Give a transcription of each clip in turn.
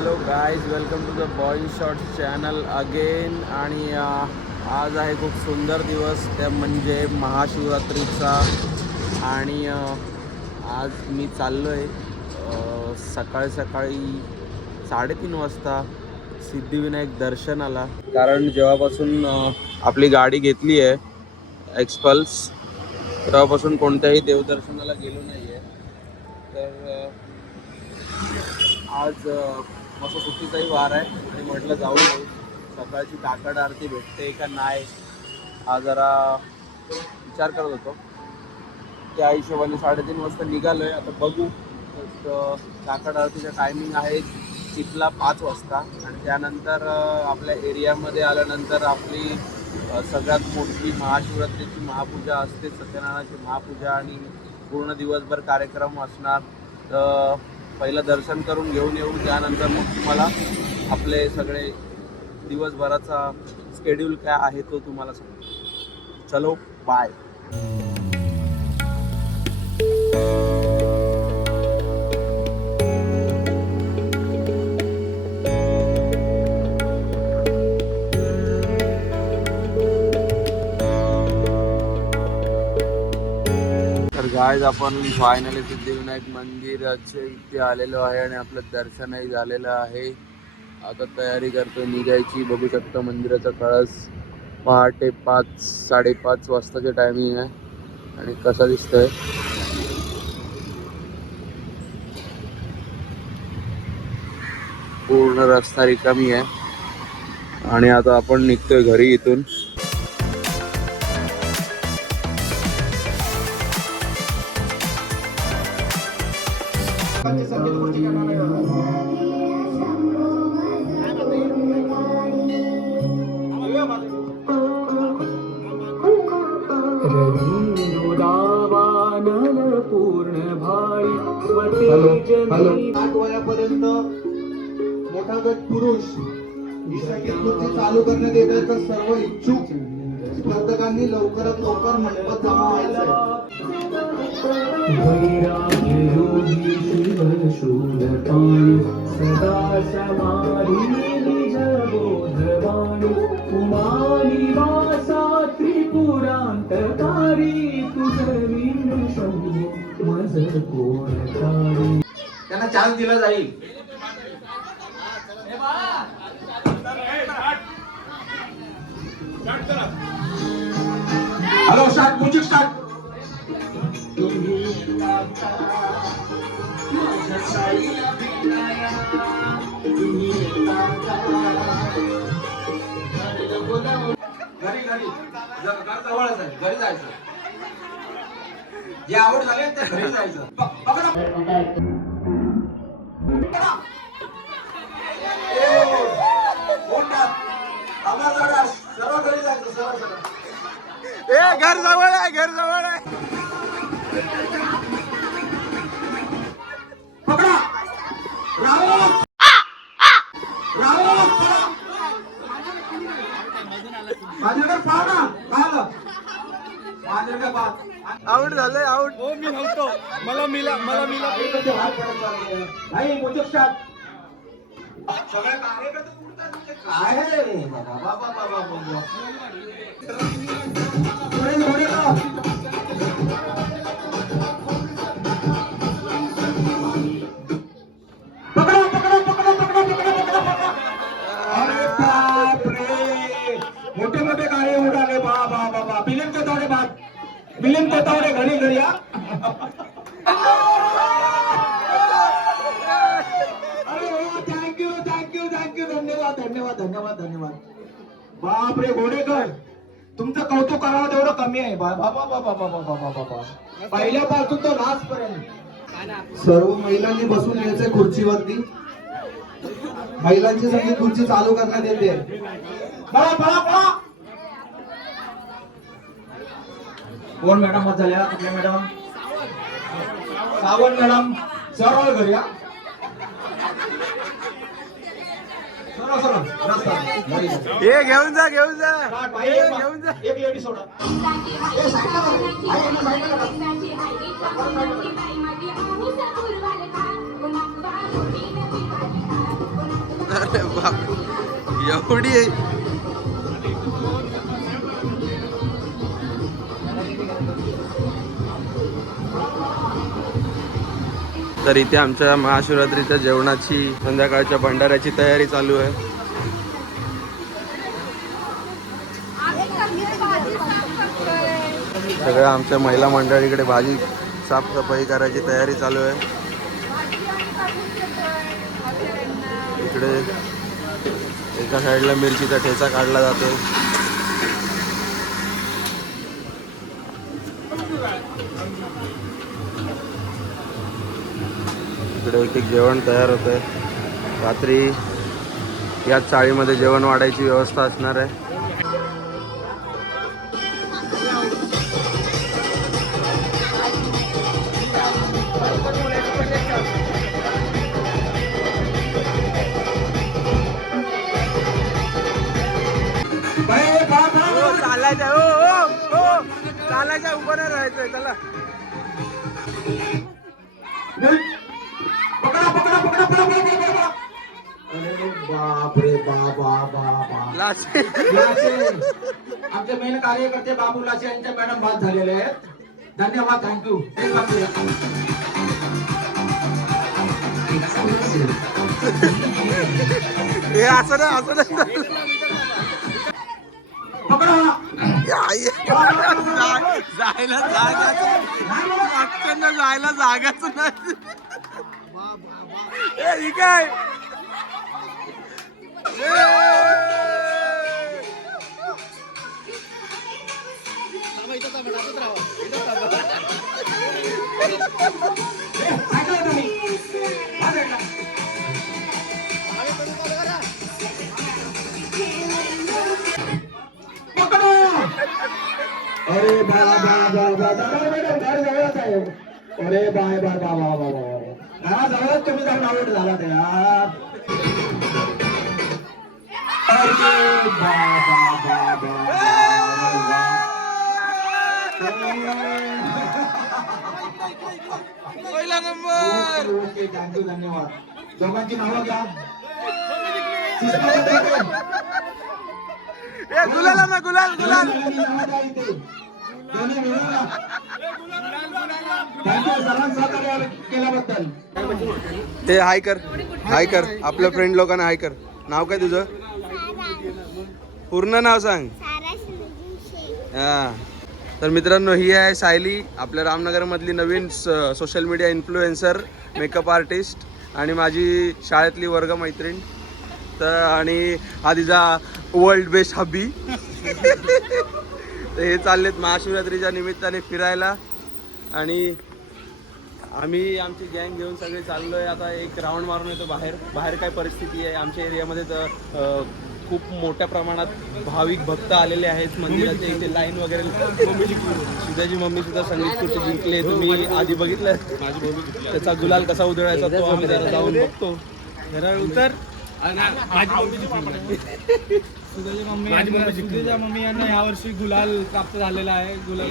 Hello guys, welcome to the boy shorts channel again. आणि आज आहे खूप सुंदर दिवस, त्या म्हणजे महाशिवरात्रीचा. आणि आज मी चाललो आहे सकाळी 3:30 वाजता सिद्धिविनायक दर्शनाला. कारण जेव्हापासून आपली गाडी घेतली आहे एक्सपल्स, तेव्हापासून कोणत्याही देवदर्शनाला गेलो नाही आहे. तर आज मस्त सुट्टीचाही वार आहे आणि म्हटलं जाऊ नये. सकाळची काकड आरती भेटते का नाही हा जरा विचार करत होतो. त्या हिशोबाने 3:30 वाजता निघालो आहे. आता बघू. काकड आरतीचा टायमिंग आहे तिथला 5 वाजता. आणि त्यानंतर आपल्या एरियामध्ये आल्यानंतर आपली सगळ्यात मोठी महाशिवरात्रीची महापूजा असते, सत्यनारायणाची महापूजा. आणि पूर्ण दिवसभर कार्यक्रम असणार. तर पहिलं दर्शन करून घेऊन येऊ, त्यानंतर मग तुम्हाला आपले सगळे दिवसभराचा स्केड्यूल काय आहे तो तुम्हाला सांगतो. चलो बाय. तर गाईज, आपण फायनली सिद्धिविनायक मंदिराचे इथे आलेलो आहे आणि आपलं दर्शनही झालेलं आहे. आता तयारी करतोय निघायची. बघू शकता मंदिराचा कळस. पहाटे 5-5:30 वाजताचे टायमिंग आहे. आणि कसा दिसतोय पूर्ण रस्ता रिकामी आहे. आणि आता आपण निघतोय घरी इथून. पूर्ण भाई 8 वयापर्यंत मोठा गट पुरुष ही संगीत खुर्ची चालू करण्यात येत आहे. तर सर्व इच्छुक स्पर्धकांनी लवकरात लवकर मंडपात जमा व्हायचं. त्यांना चान्स दिला जाईल. Hello, start. Music start. घरी जवळच आहे, घरी जायचं. जे आवड झाले ते घरी जायचं. सर्व घरी जायचं. सरळ घर जवळ आहे, घर जवळ आहे. पकडा. आउट झालंय, आउट. हो, मी नव्हतो. मला मिला नाही. मुझे स्टार्ट. सगळे कार्यकर्ते उडतात. काय आहे बाबा बाबा बाबा. पुढे का मोठे गाडी उडाले. बाबा बिलियन कोतावडे घरी घरी. थँक्यू. धन्यवाद. बापरे घोडेकर, तुमचं कौतुक करावं तेवढं कमी आहे. बाबा पहिल्यापासून तो लास्ट पर्यंत सर्व महिलांनी बसून यायचंय खुर्चीवरती. महिलांची संगीत खुर्ची चालू करण्यात येते. पळा. कोण मॅडम मत झाल्या? कुठल्या मॅडम? सावंत मॅडम. सरळ घरी. हे घेऊन जा. एक लेडी सोडा. एवढी आहे. तर इथे आमच्या महाशिवरात्रीच्या जेवणाची संध्याकाळच्या भंडाऱ्याची तयारी चालू आहे. सगळ्या आमच्या महिला मंडळीकडे भाजी साफसफाई करायची तयारी चालू आहे. इकडे एका साईडला मिरचीचा ठेचा काढला जातोय. इकडे एक जेवण तयार होत आहे. रात्री याच चाळीमध्ये जेवण वाढायची व्यवस्था असणार आहे. चालायच्या उभं नाही राहायचंय. चला बापरे बाबा आमचे मेन कार्यकर्ते बाबू लाचे यांच्या मॅडम बाद झालेले आहेत. धन्यवाद. थँक्यू. हे असं ना असं ना जायला जायला जागाच नाही. काय अरे अरे बाय बाय बाबा बाबा जवळच तुम्ही जाऊन आउट झाला ते यार. पहिला नंबर. Okay thank you. धन्यवाद. दोघांची नावं घ्या. गुलाल ना गुलाल गुलाल. ते हाय कर आपल्या फ्रेंड लोकांना हाय कर. नाव काय तुझं? पूर्ण नाव सांग. हा. तर मित्रांनो ही आहे सायली, आपल्या रामनगरमधली नवीन social media influencer, makeup artist आणि माझी शाळेतली वर्ग मैत्रीण. तर आणि हा तिचा वर्ल्ड बेस्ट हबी. तर हे चाललेत महाशिवरात्रीच्या निमित्ताने फिरायला आणि आम्ही आमची गँग घेऊन सगळे चाललोय. आता एक राऊंड मारून येतो बाहेर काय परिस्थिती आहे आमच्या एरियामध्ये. तर खूप मोठ्या प्रमाणात भाविक भक्त आलेले आहेत मंदिराचे. इथे लाईन वगैरे. सुधाची मम्मी सुद्धा संगीत खुर्ची जिंकले. तुम्ही आधी बघितलं त्याचा गुलाल कसा उधळायचा तो आम्ही जरा जाऊन बघतो. जरा उतर. सुधाच्या मम्मी यांना यावर्षी गुलाल प्राप्त झालेला आहे. गुलाल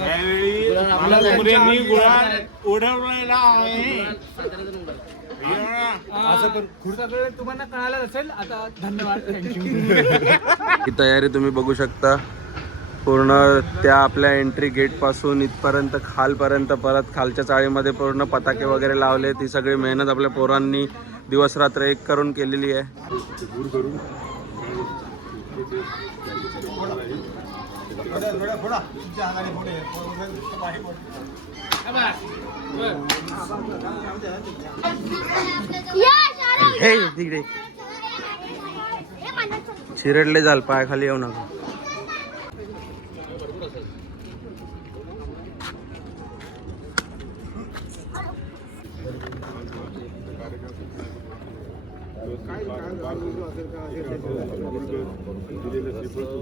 तुम्हाला कळालं असेल आता. धन्यवाद. थँक्यू. ही तयारी तुम्ही बघू शकता पूर्ण. त्या आपल्या एंट्री गेट पासून इथपर्यंत खालपर्यंत, परत खालच्या चाळीमध्ये पूर्ण पताके वगैरे लावले. ती सगळी मेहनत आपल्या पोरांनी दिवस रात्र एक करून केलेली आहे. हे तिकडे चिरडले जाल, पाय खाली येऊ नका.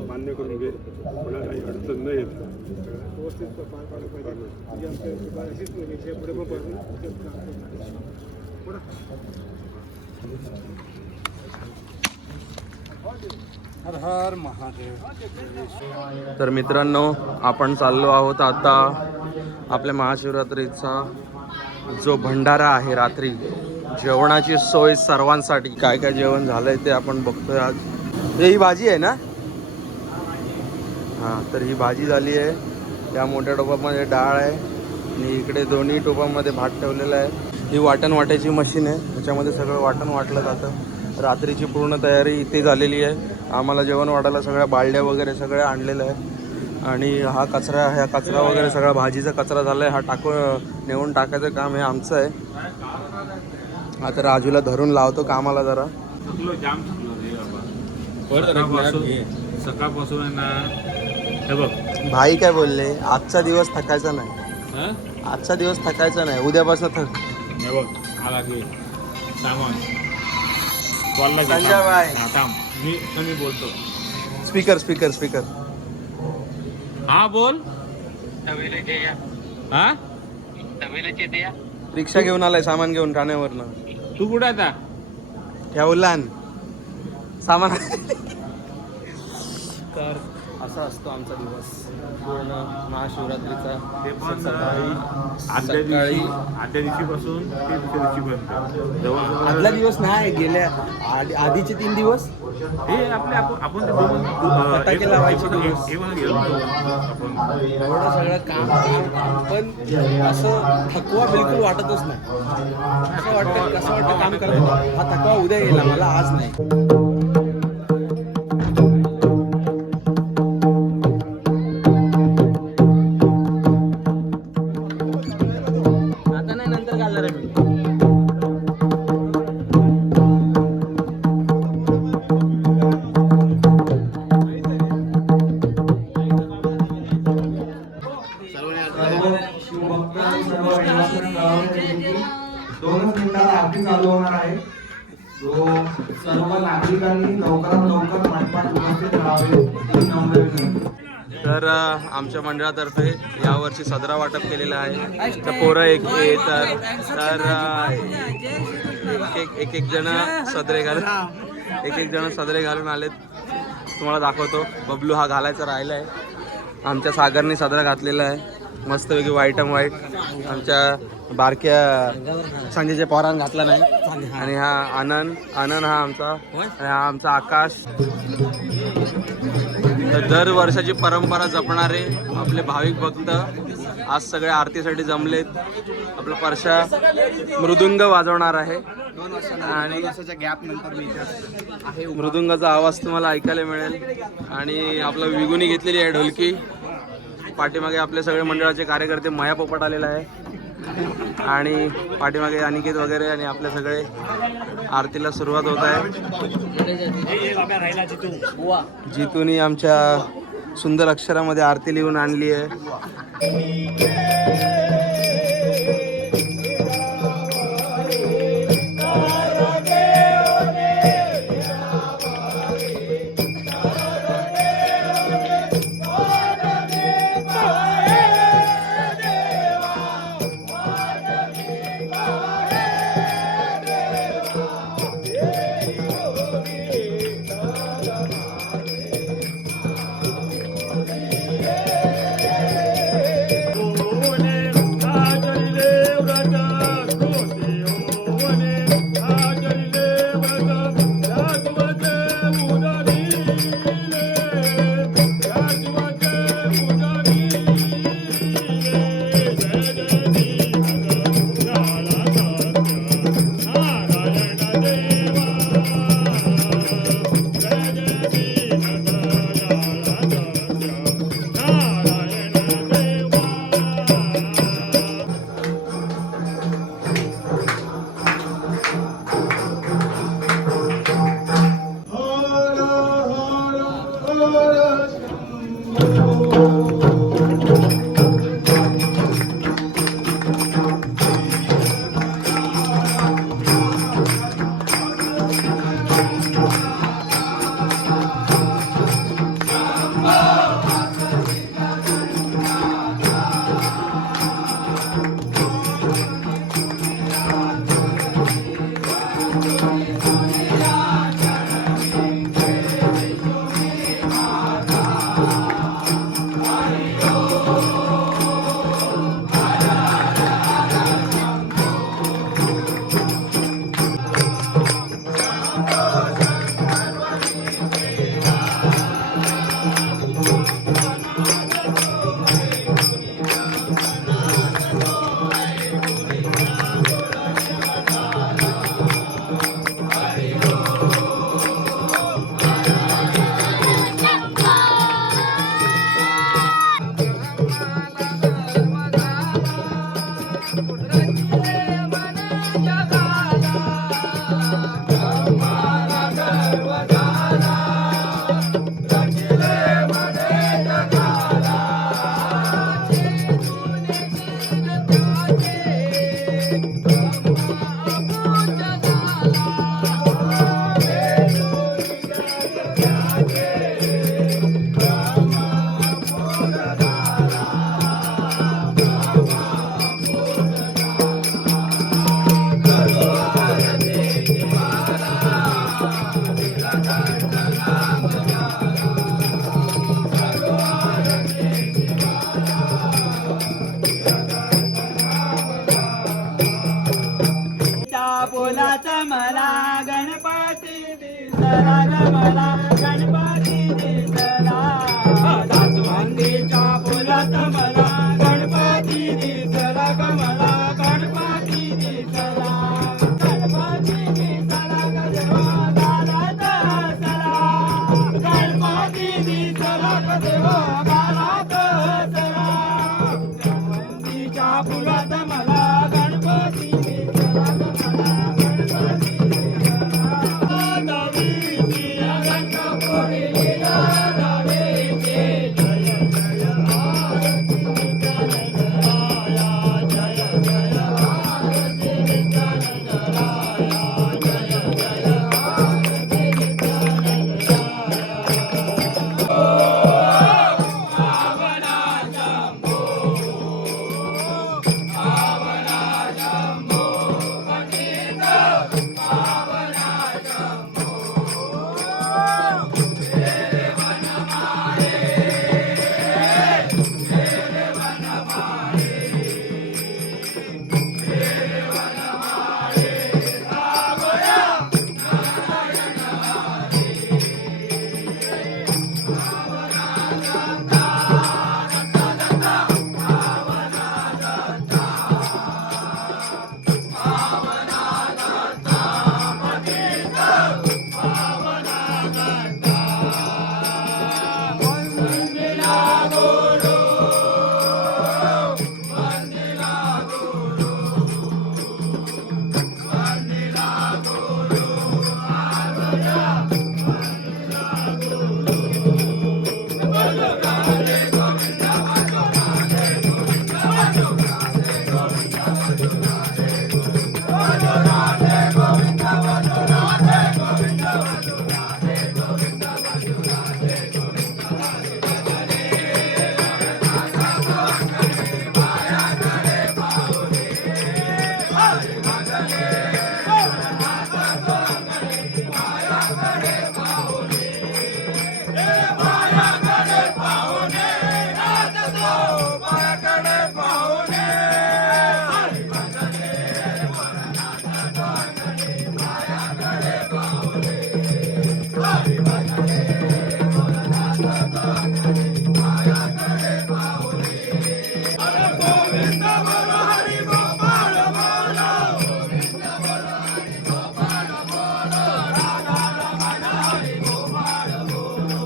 मान्य करून घे, कोणाला काही अडचण नाही येत. हर हर महादेव. तर मित्रांनो आपण चाललो आहोत आता आपल्या महाशिवरात्रीचा जो भंडारा आहे. रात्री जेवणाची सोय सर्वांसाठी. काय काय जेवण झालंय ते आपण बघतोय आज. ही भाजी आहे ना? हां, तर ही भाजी झाली आहे. या मोठ्या टोपामध्ये डाळ आहे आणि इकडे दोन्ही टोपामध्ये भात ठेवलेला आहे. ही वाटण वाटायची मशीन आहे, त्याच्यामध्ये सगळं वाटण वाटलं जातं. रात्रीची पूर्ण तयारी इथे झालेली आहे. आम्हाला जेवण वाटायला सगळ्या बालड्या वगैरे सगळं आणलेलं आहे. आणि हा कचरा वगैरे सगळा भाजीचा कचरा झाला आहे, हा नेऊन टाकायचं काम हे आमचं आहे. आता राजूला धरून लावतो कामाला जरा. जाम सकाळपासून आहे ना. हे बघ भाई काय बोलले, आजचा दिवस थकायचा नाही, आजचा दिवस थकायचा नाही, उद्यापासून थक. हे बघ आला की सामान संजय भाई. मी बोलतो. स्पीकर हा बोल. हा रिक्षा घेऊन आलाय सामान घेऊन ठाण्यावरनं. तू कुठे आता? ठेवलान सामान. तर असा असतो आमचा दिवस पूर्ण महाशिवरात्रीचा. ते पण सकाळी आदल्या दिवशीपासून ते दुसऱ्या दिवशीपर्यंत जवळजवळ आदला दिवस नाही, गेल्या आधीचे 3 दिवस हे आपण ते फटाके लावायचे दिवस. गेलो आपण. एवढं सगळं काम पण असं थकवा बिलकुल वाटतच नाही. असं वाटतं काम करतो हा थकवा उद्या येईल मला, आज नाही. आता नाही, नंतर घालणार आहे मी. दोनच मिनिटात आरती चालू होणार आहे. जो सर्व नागरिकांनी लवकरात लवकर मंडपात उपस्थित राहावे ही नम्र विनंती. तर आमच्या मंडळातर्फे यावर्षी सदरा वाटप केलेलं आहे. तर पोरं एक एक जण सदरे घालून आलेत. तुम्हाला दाखवतो. बबलू हा घालायचा राहिला आहे. आमच्या सागरने सदरा घातलेला आहे मस्तपैकी व्हाईट अँड व्हाईट. आमच्या बारक्या संजयच्या पोरानं घातला नाही. आणि हा आनंद हा आमचा, आणि हा आमचा आकाश. तर दर वर्षाची परंपरा जपणारे आपले भाविक भक्त आज सगळे आरतीसाठी जमलेत. आपला परशा मृदुंग वाजवणार आहे आणि गॅप नंतर मी मृदुंगाचा आवाज तुम्हाला ऐकायला मिळेल. आणि आपलं विगुनी घेतलेली आहे ढोलकी. पाठीमागे आपले सगळे मंडळाचे कार्यकर्ते मया पोपट आलेला आहे आणि पाठीमागे अनिकेत वगैरे आणि आपले सगळे आरतीला सुरुवात होत आहे. जितूनी आमच्या सुंदर अक्षरामध्ये आरती लिहून आणली आहे. फुलात मला गणपती दिसला ग मला गणपती दिसला जास्वंदीच्या फुलात मला गणपती दिसला ग मला गणपती दिसला गणपती दिसला ग देवा गालात हसला गणपती दिसला ग देवा गालात हसला जास्वंदीच्या फुलात मला गणपती दिसला ग मला गणपती दिसला दवीची गणपती लीला दवीची जय जय आरती गणराया जय जय आरती गणराया जय जय आरती गणराया पावना शंभो पावना शंभो पंडित पावना शंभो तेरे वनमाळे तेरे वनमाळे तेरे वनमाळे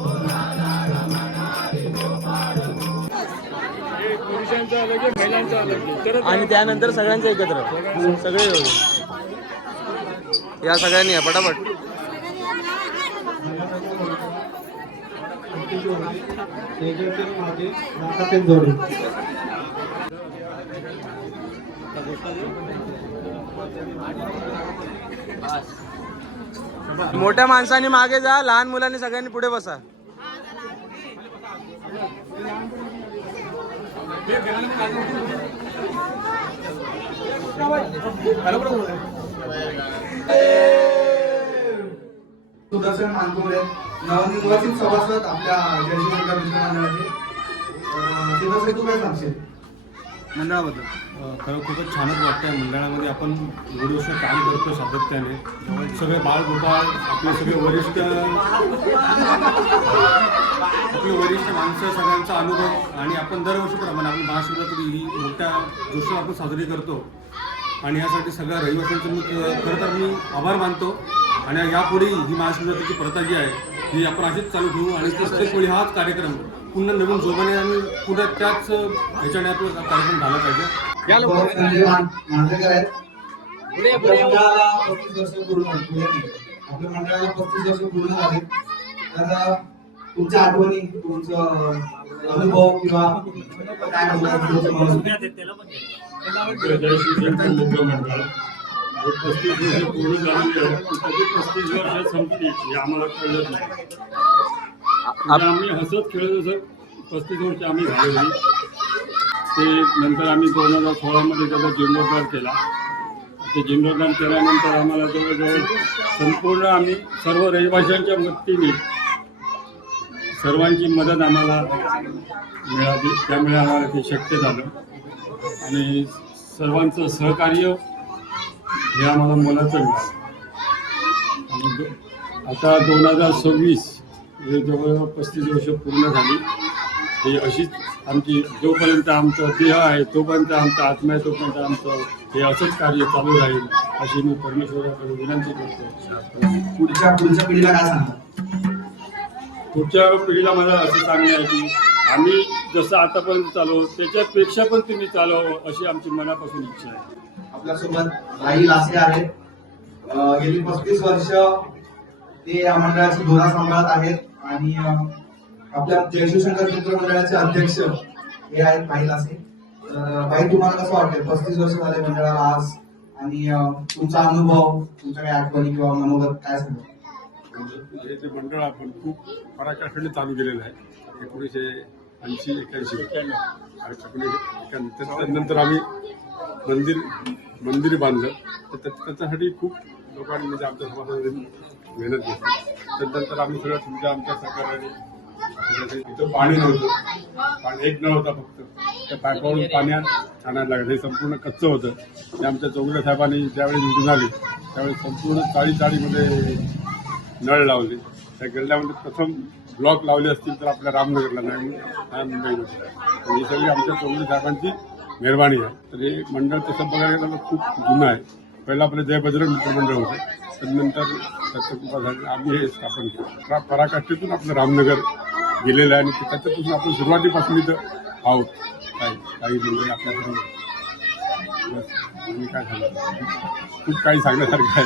रामया नारायण पुरुषांचं अलग आहे, महिलांचं अलग आहे. तरच आणि त्यानंतर सगळ्यांचं एकत्र सगळे एवढे. या सगळ्यांनी या पटापट. मोठ्या माणसांनी मागे जा, लहान मुलांनी सगळ्यांनी पुढे बसा. सुदर्शन मानकुरे नवनिर्वाचित सभासद आपल्या जयश्री सरकार मित्रमंडळाचे. सुदर्शन, तू काय सांगशील मंडळाबद्दल? खरं खूपच छानच वाटतंय. मंडळामध्ये आपण एवढी वर्ष काम करतो सातत्याने. सगळे बाळगोपाळ आपले सगळे वरिष्ठ माणसं सगळ्यांचा अनुभव आणि आपण दरवर्षीप्रमाणे आपण महाशिवरात्री ही मोठ्या जोशात आपण साजरी करतो आणि यासाठी सगळ्या रहिवाशांचं मी खरं तर मी आभार मानतो. आणि यापुढे ही महाशिवरात्रीची प्रथा जी आहे ही आपण अशीच चालू ठेवू आणि प्रत्येक वेळी हाच कार्यक्रम पुन्हा नवीन जोमाने आणि पुन्हा त्याच ह्याच्याने आपला कार्यक्रम झाला पाहिजे. मांजरेकर आहेत. आपल्या मंडळाला 35 वर्ष पूर्ण झाली. आपल्या मंडळाला 35 वर्ष पूर्ण झाले. तर तुमच्या आठवणी, तुमचं अनुभव किंवा काय मित्रमंडळ 35 वर्ष पूर्ण झालेली आहे. 35 वर्ष संपली हे आम्हाला कळलं नाही. आम्ही हसत खेळत असं 35 वर्ष आम्ही झालेली. ते नंतर आम्ही 2016 मध्ये त्याचा जीर्णोद्धार केला. ते जीर्णोद्धार केल्यानंतर आम्हाला जवळजवळ संपूर्ण आम्ही सर्व रहिवाशांच्या मदतीने सर्वांची मदत आम्हाला मिळाली. त्यामुळे आम्हाला ते शक्य झालं आणि सर्वांचं सहकार्य हे आम्हाला मोलाचं मिळालं. आणि आता 2026 हे जवळजवळ 35 वर्ष पूर्ण झाली. ही अशीच आमची जोपर्यंत आमचा देह आहे तोपर्यंत आमचा आत्मा आहे तोपर्यंत आमचं हे असंच कार्य चालू राहील अशी मी परमेश्वराकडे विनंती करतो. पुढच्या पिढीला काय सांगता? पुढच्या पिढीला मला असं सांगणं आहे की आम्ही जसं आतापर्यंत चालू त्याच्यापेक्षा पण तुम्ही चालवावं अशी आमची मनापासून इच्छा आहे. आपल्यासोबत राही लासे आहेत. गेली 35 वर्ष ते या मंडळाची धोरण सांभाळत आहेत आणि आपल्या जयशिवशंकर मित्र मंडळाचे अध्यक्ष हे आहेत राही लासे. तर भाई, तुम्हाला कसं वाटतंय 35 वर्ष झाले मंडळाला आज, आणि तुमचा अनुभव, तुमच्या काही आठवणी किंवा मनोगत काय सांगा? ते मंडळ आपण खूप पराकाष्ठेने चालू केलेलं आहे. 1980-81 आणि त्यानंतर आम्ही मंदिर बांधलं. तर त्याच्यासाठी खूप लोकांनी म्हणजे आमच्या समाजामध्ये मेहनत घेतली. त्यानंतर आम्ही सगळं तुमच्या आमच्या सरकारने इथं पाणी नव्हतं, पाणी एक नळ होता फक्त, त्या पाईपावरून पाणी आणायला लागलं. हे संपूर्ण कच्चं होतं. ते आमच्या चौगुले साहेबांनी ज्यावेळी निवडून आले त्यावेळी संपूर्ण चाळीमध्ये नळ लावले. त्या गल्ल्यामध्ये प्रथम ब्लॉक लावले असतील तर आपल्या रामनगरला नाही मुंबईमध्ये. ही सगळी आमच्या चौगुले साहेबांची मेहरबानी आहे. तर हे मंडळ तसं बघायला गेलं तर खूप जुनं आहे. पहिलं आपलं जय बजरंग मित्र मंडळ होतं, त्यानंतर दत्तकृपा झाली, आम्ही हे स्थापन केलं. पराकाष्ठेतून आपलं रामनगर गेलेलं आहे आणि त्याच्यापासून आपण सुरुवातीपासून इथं आहोत. काही मंडळ आपल्याकडे मी काय सांगतो, खूप काही सांगण्यासारखं आहे.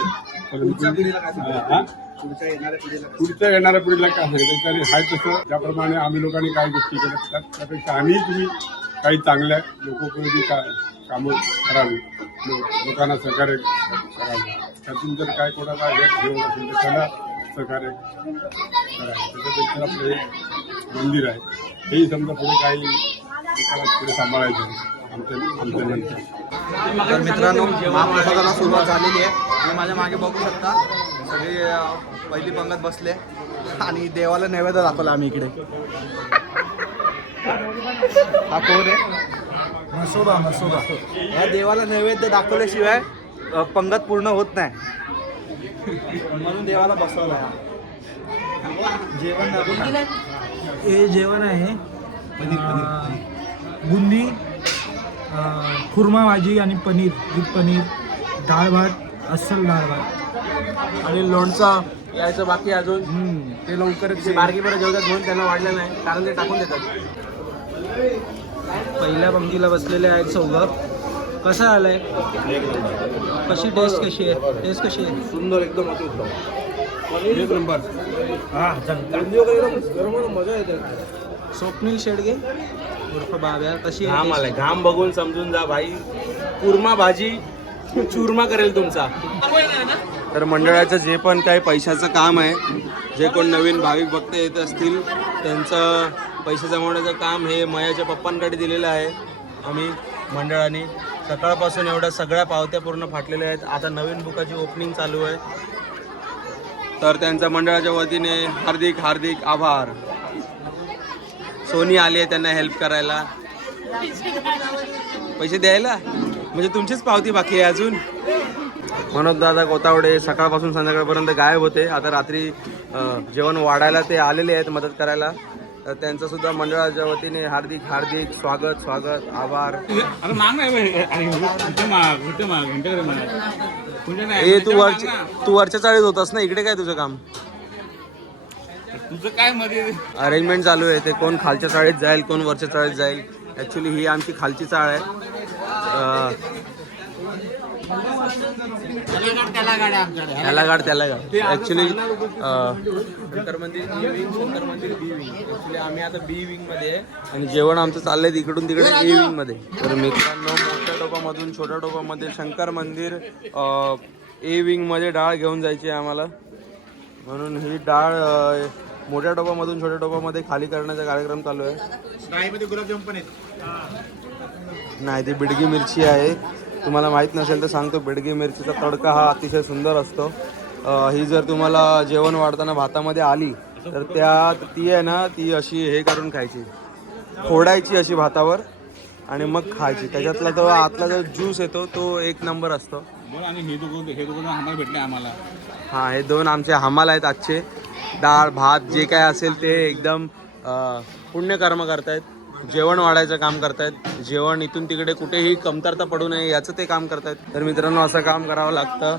पुढच्या येणाऱ्या पिढीला काय सांगितलं त्याने हाय तसं त्याप्रमाणे आम्ही लोकांनी काही गोष्टी केल्या त्यापेक्षा आम्ही तुम्ही काही चांगल्या लोकोपयोगी कामं करावी, लोकांना सहकार्य करावे. त्यातून जर काय कोणाला घेऊन असेल तर त्याला सहकार्य करावे. त्याच्यापेक्षा आपलं हे मंदिर आहे हेही समजा पुढे काही लोकांना पुढे सांभाळायचं आमच्या नंतर. तर मित्रांनो, महाप्रसादाला सुरुवात झालेली आहे. तुम्ही माझ्या मागे बघू शकता सगळे पहिली पंगत बसले आणि देवाला नैवेद्य दाखवला आम्ही इकडे. हा कोण आहे? मसोबा. या देवाला नैवेद्य दाखवल्याशिवाय पंगत पूर्ण होत नाही, म्हणून देवाला बसवला. जेवण दाखवून हे जेवण आहे बुंदी, खुर्मा भाजी आणि पनीर, विथ पनीर, डाळ भात, अस्सल डाळ भात आणि लोणचं यायचं बाकी अजून. ते लवकरच बारकी बरं जेवतात म्हणून त्यांना वाढलं नाही, कारण ते टाकून देतात. पहिल्या पंक्तीला बसलेले आहेत चौघं. कसं आलंय? कशी टेस्ट कशी आहे? सुंदर, एकदम अतिउत्तम. एक नंबर. मजा येते. स्वप्नील शेडगे उर्फ बाब्या, कशी घाम आलाय, घाम बघून समजून जा भाई, कुर्मा भाजी चुरमा करेल तुमचा. तर मंडळाचं जे पण काही पैशाचं काम आहे, जे कोण नवीन भाविक भक्त येत असतील त्यांचं पैसे जमवण्याचं काम हे मयाच्या पप्पांकडे दिलेलं आहे. आम्ही मंडळाने सकाळपासून एवढ्या सगळ्या पावत्या पूर्ण फाटलेल्या आहेत. आता नवीन बुकाची ओपनिंग चालू आहे, तर त्यांच्या मंडळाच्या वतीने हार्दिक हार्दिक आभार. सोनी आली आहे त्यांना हेल्प करायला, पैसे द्यायला, म्हणजे तुमचीच पावती बाकी आहे अजून. मनोज दादा कोतावडे सकाळपासून संध्याकाळपर्यंत गायब होते. आता रात्री जेवण वाढायला ते आलेले आहेत मदत करायला. तर त्यांचं सुद्धा मंडळाच्या वतीने हार्दिक हार्दिक स्वागत आभार. ए तू वरच्या चाळीत होतास ना, इकडे काय तुझं काम? तुझं काय मध्ये अरेंजमेंट चालू आहे. ते कोण खालच्या चाळीत जाईल, कोण वरच्या चाळीत जाईल. ॲक्च्युली ही आमची खालची चाळ आहे. त्याला गाड ॲक्च्युली शंकर मंदिर बी विंग. ॲक्च्युली आम्ही आता बी विंगमध्ये आहे आणि जेवण आमचं चाललंय तिकडून तिकडे ए विंगमध्ये. तर मित्रांनो, मोठ्या टोपामधून छोट्या टोपामध्ये शंकर मंदिर ए विंगमध्ये डाळ घेऊन जायची आहे आम्हाला, म्हणून ही डाळ मोठ्या टोपामधून छोट्या टोपामध्ये खाली करण्याचा कार्यक्रम चालू आहे. डाळीमध्ये गुलाबजाम पण आहेत. नाही, ती बिडगी मिरची आहे. तुम्हाला माहीत नसेल तर सांगतो, बिडगी मिरचीचा तडका हा अतिशय सुंदर असतो. ही जर तुम्हाला जेवण वाढताना भातामध्ये आली तर ती आहे ना, ती अशी हे करून खायची, फोडायची अशी भातावर आणि मग खायची. त्याच्यातला तो आतला जो ज्यूस येतो तो एक नंबर असतो. आणि हे दोघं आम्हाला भेटले आम्हाला. हा, हे दोन आमचे हमाल आहेत आजचे. डाळ भात जे काय असेल ते एकदम पुण्यकर्म करतायत. जेवण वाढायचं काम करतायत. जेवण इथून तिकडे कुठेही कमतरता पडू नये याचं ते काम करतायत. तर मित्रांनो, असं काम करावं लागतं.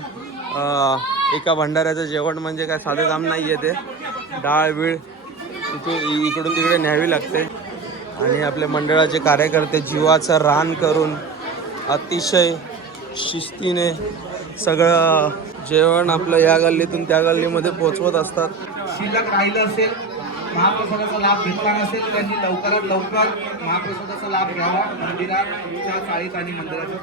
एका भंडाऱ्याचं जेवण म्हणजे काय साधं काम नाही आहे ते. डाळ बीळ इकडून तिकडे न्यावी लागते. आणि आपल्या मंडळाचे कार्यकर्ते जीवाचं रान करून अतिशय शिस्तीने सगळं जेवण आपलं या गल्लीतून त्या गल्लीमध्ये पोचवत असतात. शिल्लक राहिलं असेल, महाप्रसादाचा लाभ घेतला नसेल, त्यांनी लवकरात लवकर महाप्रसादाचा लाभ घ्यावा. मंदिराच्या चाळीत आणि मंदिराच्या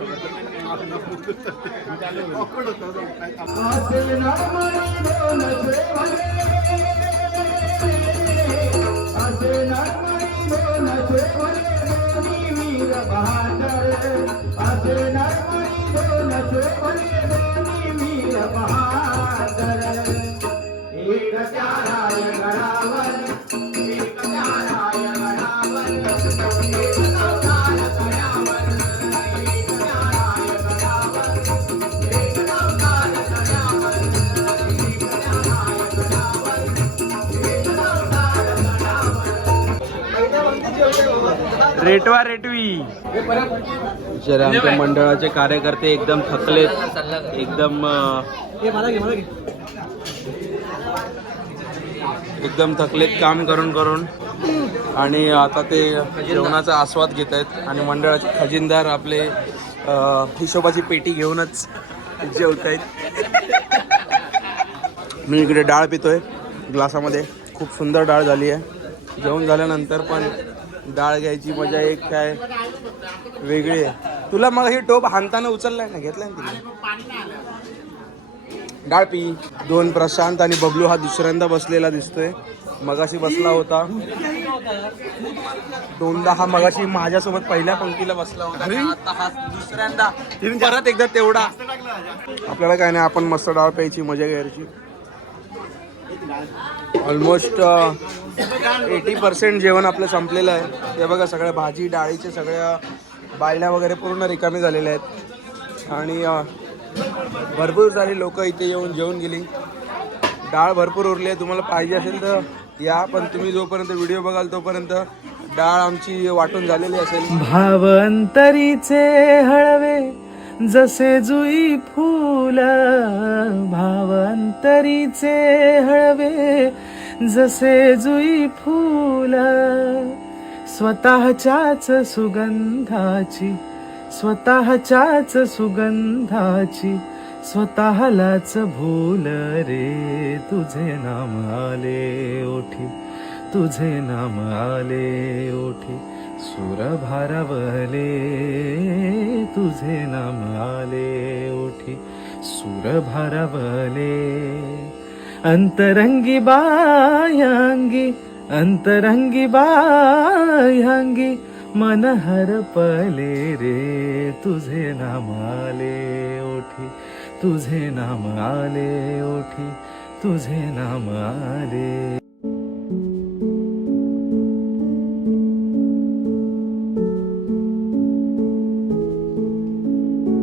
रेटवा रेटवी. जरा आमच्या मंडळाचे कार्यकर्ते एकदम थकलेत, एकदम थकलेत काम करून करून. आणि आता ते जेवणाचा आस्वाद घेत आहेत. आणि मंडळाचे खजिनदार आपले हिशोबाची पेटी घेऊनच जेवत आहेत. मी इकडे डाळ पितोय ग्लासामध्ये. खूप सुंदर डाळ झाली आहे. जेवण झाल्यानंतर पण डाळ घ्यायची मजा एक काय वेगळी आहे. तुला मग ही टोप हाणताना उचललाय ना, घेतलाय ना तिने. डाळ पी. दोन प्रशांत आणि बबलू हा दुसऱ्यांदा बसलेला दिसतोय. मगाशी बसला होता दोनदा. हा मगाशी माझ्यासोबत पहिल्या पंक्तीला बसला होता. आता हा दुसऱ्यांदा परत एकदा तेवढा. आपल्याला काय नाही, आपण मस्त डाळ प्यायची, मजा घ्यायची. ऑलमोस्ट 80% जेवण आपलं संपलेलं आहे. ते बघा, सगळ्या भाजी डाळीचे सगळ्या बायल्या वगैरे पूर्ण रिकामी झालेल्या आहेत. आणि भरपूर सारी लोक इथे येऊन जेवून गेली. डाळ भरपूर उरली आहे. तुम्हाला पाहिजे असेल तर या, पण तुम्ही जोपर्यंत व्हिडिओ बघाल तोपर्यंत डाळ आमची वाटून झालेली असेल. भावंतरीचे हळवे जसे जुई फूल, भावंतरीचे हळवे जसे जुई फूल, स्वतःच्याच सुगंधाची स्वतःलाच भूल रे. तुझे नाम आले ओठी, तुझे नाम आले ओठी, सूर भारावले. तुझे नाम आले ओठी, सूर भारावले. अंतरंगी बाह्यांगी, अंतरंगी बाह्यांगी, मन हरपले रे. तुझे नाम आले ओठी, तुझे नाम आले ओठी, तुझे नाम आले.